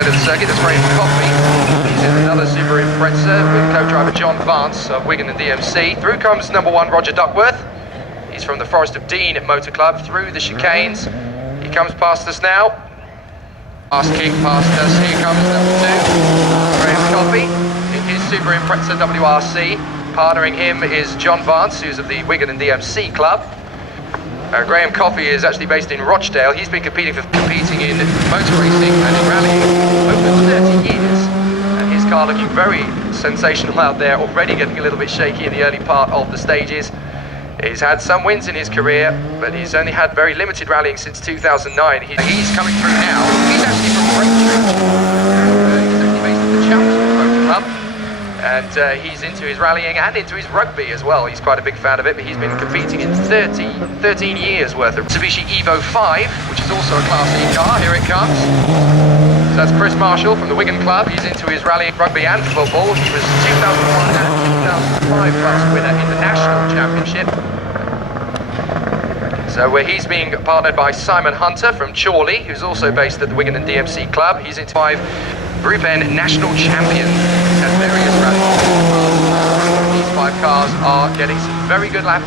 The circuit, that's Graham Coffey. He's in another Super Impreza with co-driver John Vance of Wigan and DMC. Through comes number 1 Roger Duckworth. He's from the Forest of Dean Motor Club through the chicanes. He comes past us now. Last kick past us. Here comes number 2 Graham Coffey in his Super Impreza WRC. Partnering him is John Vance, who's of the Wigan and DMC Club. Graham Coffey is actually based in Rochdale. He's been competing in motor racing and in rallying over 30 years. And his car looking very sensational out there, already getting a little bit shaky in the early part of the stages. He's had some wins in his career, but he's only had very limited rallying since 2009. He's coming through now. He's actually from Braintree. He's actually based at the Chelmsford Motor Club. And he's into his rallying and into his rugby as well. He's quite a big fan of it, but he's been competing in 13 years worth of Mitsubishi Evo 5, which is also a Class E car. Here it comes. So that's Chris Marshall from the Wigan Club. He's into his rallying, rugby and football. He was 2001 and 2005 class winner in the National Championship. So he's being partnered by Simon Hunter from Chorley, who's also based at the Wigan and DMC Club. He's into 5 Group N National Champion at various rallies. These 5 cars are getting some very good laps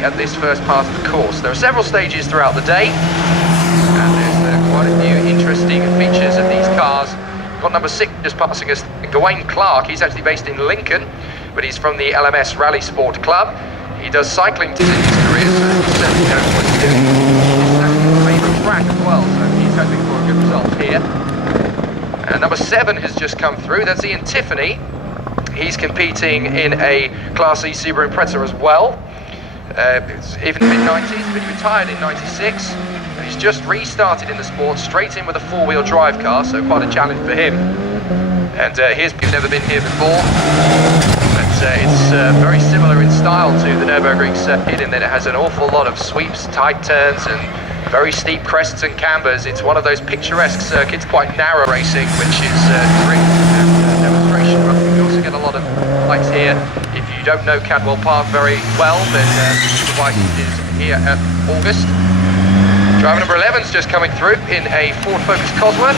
at this first part of the course. There are several stages throughout the day, and there's quite a few interesting features of these cars. Got number 6 just passing us, Gawain Clark. He's actually based in Lincoln, but he's from the LMS Rally Sport Club. He does cycling in his career, so he certainly knows what he's doing. He's actually his favourite track as well, so he's hoping for a good result here. Number 7 has just come through, that's Ian Tiffany. He's competing in a Class E Super Impreza as well. Even mid-90s, but he retired in 96. And he's just restarted in the sport, straight in with a 4-wheel drive car, so quite a challenge for him. And he's never been here before. But it's very similar in style to the Nürburgring circuit, in that it has an awful lot of sweeps, tight turns, and very steep crests and cambers. It's one of those picturesque circuits, quite narrow racing, which is drift and demonstration rugby. We also get a lot of lights here. If you don't know Cadwell Park very well, then the device is here at August. Driver number 11's just coming through in a Ford Focus Cosworth.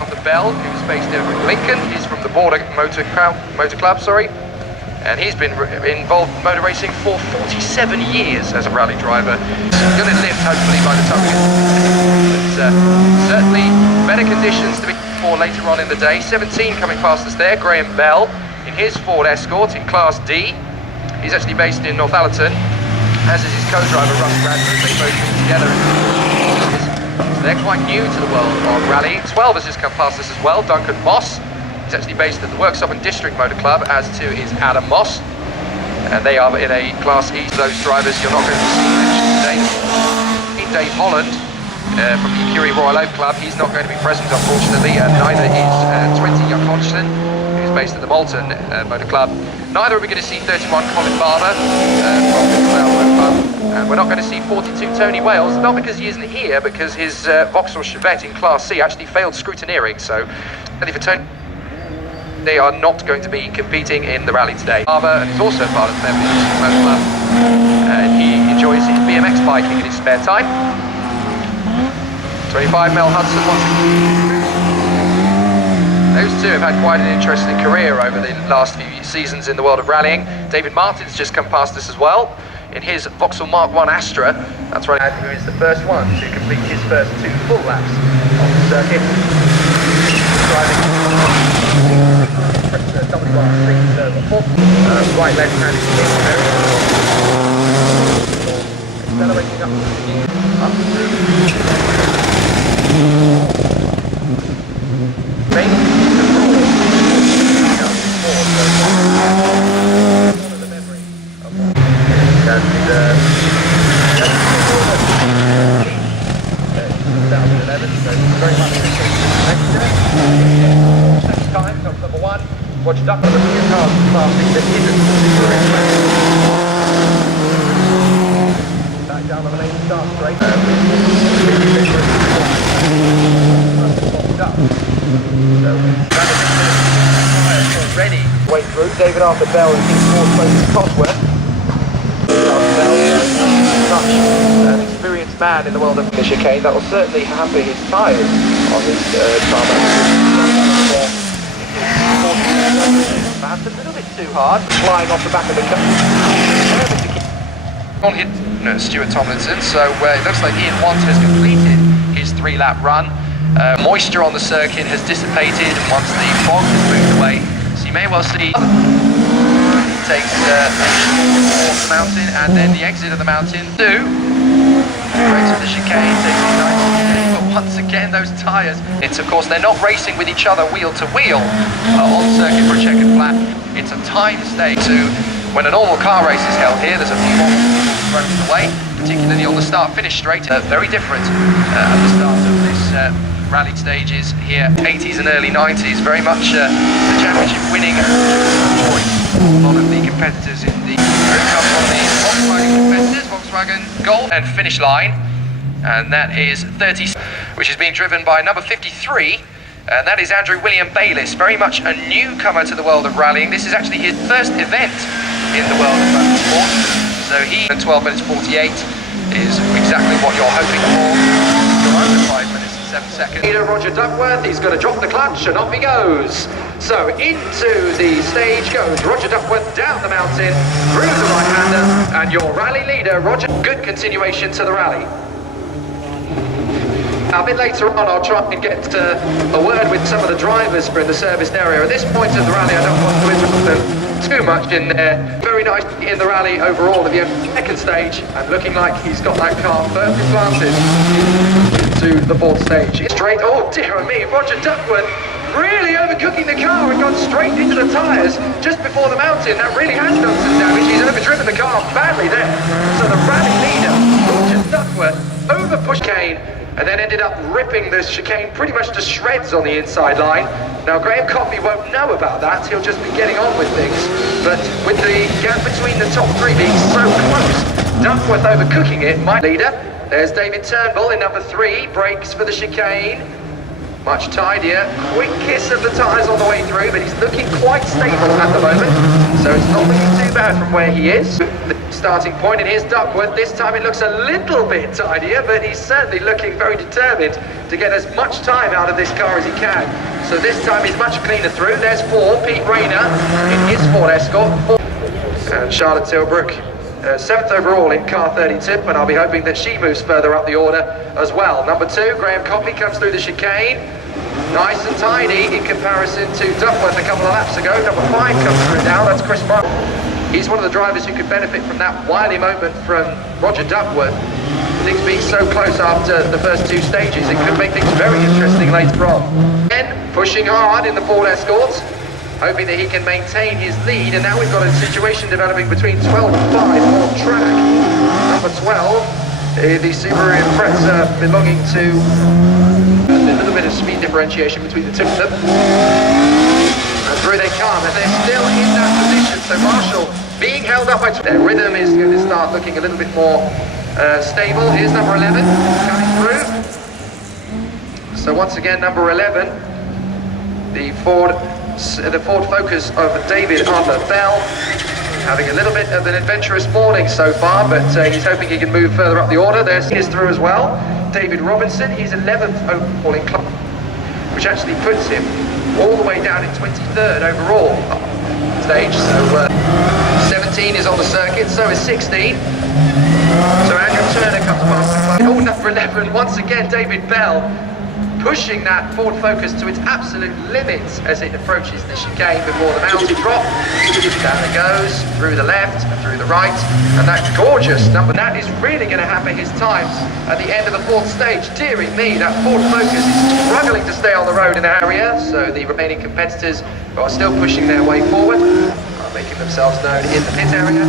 On the Bell, who's based in Lincoln. He's from the Border Motor Club, sorry. And he's been involved in motor racing for 47 years as a rally driver. He's going to live, hopefully, by the time we get certainly better conditions to be for later on in the day. 17 coming past us there, Graham Bell, in his Ford Escort in Class D. He's actually based in Northallerton, as is his co-driver, Russ Bradford. They both been together. So they're quite new to the world of rallying. 12 has just come past us as well, Duncan Moss. He's actually based at the Worksop and District Motor Club, as to is Adam Moss. And they are in a Class E. Those drivers you're not going to see mentioned today. Dave Holland from the Curie Royal Oak Club, he's not going to be present, unfortunately, and neither is 20 Young Hodgson, who's based at the Malton Motor Club. Neither are we going to see 31 Colin Barber from the Cloud Motor Club. And we're not going to see 42 Tony Wales, not because he isn't here, because his Vauxhall Chevette in Class C actually failed scrutineering, so ready for Tony. They are not going to be competing in the rally today. Barber is also part of the Motor Club, and he enjoys his BMX biking in his spare time. 25 Mel Hudson once again. Those two have had quite an interesting career over the last few seasons in the world of rallying. David Martin's just come past us as well in his Vauxhall Mark 1 Astra. That's right, who is the first one to complete his first 2 full laps of the circuit. Driving right left-handed kick, accelerating up through number 1, Roger Duckworth of the cars passing that isn't back down on the main start straight. Already way through. David Arthur Bell and King Ford Focus Cosworth. Such an experienced man in the world of the chicane that will certainly hamper his tyres. on this tarmac. Perhaps a little bit too hard, flying off the back of the car. On hit Stuart Tomlinson, so it looks like Ian Watt has completed his 3-lap run. Moisture on the circuit has dissipated once the fog has moved away, so you may well see he takes off the mountain and then the exit of the mountain too. Straight to the chicane, taking it nice, but once again those tyres, it's of course they're not racing with each other wheel to wheel on circuit for a checkered flat. It's a time stage to when a normal car race is held here. There's a few more thrown away, particularly on the start-finish straight. Very different at the start of this rally stages here, 80s and early 90s. Very much the championship winning choice. A lot of the competitors in the group come from the Volkswagen competitors, Volkswagen Golf and finish line, and that is 30, which is being driven by number 53. And that is Andrew William Bayliss, very much a newcomer to the world of rallying. This is actually his first event in the world of motorsport. So he, in 12 minutes 48, is exactly what you're hoping for. You're under 5 minutes and 7 seconds. Leader Roger Duckworth, he's going to drop the clutch and off he goes. So into the stage goes Roger Duckworth down the mountain, through the right-hander, and your rally leader, Roger. Good continuation to the rally. A bit later on, I'll try and get a word with some of the drivers for the serviced area. At this point of the rally, I don't want to interrupt them too much in there. Very nice in the rally overall at the second stage, and looking like he's got that car firmly planted to the fourth stage. Straight, oh dear me, Roger Duckworth really overcooking the car and gone straight into the tyres just before the mountain. That really has done some damage. He's overdriven the car badly there. So the rally leader, Roger Duckworth, over-pushed Kane, and then ended up ripping the chicane pretty much to shreds on the inside line. Now Graham Coffey won't know about that, he'll just be getting on with things. But with the gap between the top three being so close, Duckworth overcooking it, my leader. There's David Turnbull in number 3, brakes for the chicane. Much tidier, quick kiss of the tyres on the way through, but he's looking quite stable at the moment, so it's not looking too bad from where he is. The starting point, and here's Duckworth. This time it looks a little bit tidier, but he's certainly looking very determined to get as much time out of this car as he can. So this time he's much cleaner through. There's 4, Pete Rayner in his Ford Escort. And Charlotte Tilbrook, 7th overall in car 32, and I'll be hoping that she moves further up the order as well. Number 2, Graham Coffey comes through the chicane. Nice and tidy in comparison to Duckworth a couple of laps ago. Number 5 comes through now, that's Chris Martin. He's one of the drivers who could benefit from that wily moment from Roger Duckworth. Things being so close after the first 2 stages, it could make things very interesting later on. Then pushing hard in the Ford Escorts, hoping that he can maintain his lead, and now we've got a situation developing between 12 and 5 on track. Number 12, the Subaru Impreza belonging to a little bit of speed differentiation between the two of them. And through they come, and they're still in that position, so Marshall being held up by their rhythm is going to start looking a little bit more stable. Here's number 11 coming through. So once again, number 11, the Ford Focus of David Arthur Bell, having a little bit of an adventurous morning so far, but he's hoping he can move further up the order. There's his through as well. David Robinson, he's 11th overall in club, which actually puts him all the way down in 23rd overall stage. So 17 is on the circuit, so is 16. So Andrew Turner comes past. Oh, number 11, once again, David Bell, pushing that Ford Focus to its absolute limits as it approaches the chicane before the mountain drop. Down it goes, through the left, and through the right, and that gorgeous number. That is really going to hamper his times at the end of the 4th stage. Dearie me, that Ford Focus is struggling to stay on the road in that area, so the remaining competitors who are still pushing their way forward are making themselves known in the pit area.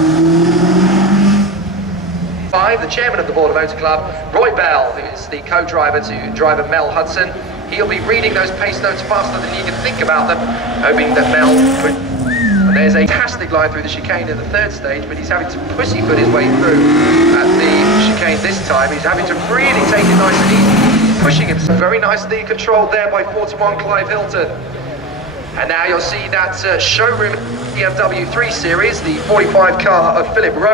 The chairman of the Board of Motor Club, Roy Bell, who is the co-driver to driver Mel Hudson. He'll be reading those pace notes faster than you can think about them, hoping that Mel could... And there's a fantastic line through the chicane in the 3rd stage, but he's having to pussyfoot his way through at the chicane this time. He's having to really take it nice and easy, pushing himself very nicely controlled there by 41 Clive Hilton. And now you'll see that showroom BMW 3 Series, the 45 car of Philip Rowe.